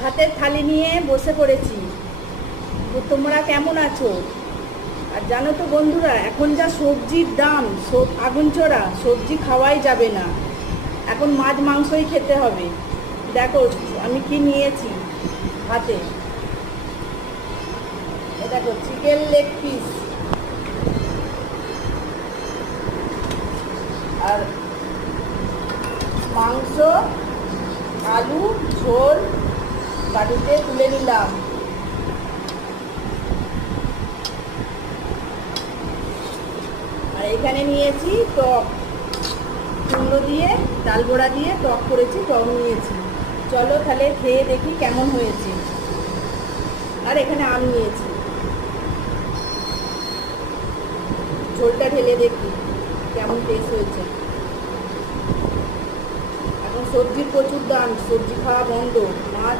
ভাতের থালি নিয়ে বসে পড়েছি। তো তোমরা কেমন আছো? আর জানো তো বন্ধুরা, এখন যা সবজির দাম, আগুন চড়া সবজি খাওয়াই যাবে না। এখন মাছ মাংসই খেতে হবে। দেখো আমি কি নিয়েছি হাতে। এ দেখো চিকেন লেগ পিস আর মাংস, আলু ঝোল বাটিতে তুলে নিলাম। আর এখানে নিয়েছি টক, কুমড়ো দিয়ে ডাল বড়া দিয়ে টক করেছি, টক নিয়েছি। চলো তাহলে খেয়ে দেখি কেমন হয়েছে। আর এখানে আম নিয়েছি, ঝোলটা ঢেলে দেখি কেমন টেস্ট হয়েছে। এখন সবজির প্রচুর দাম, সবজি খাওয়া বন্ধ, মাছ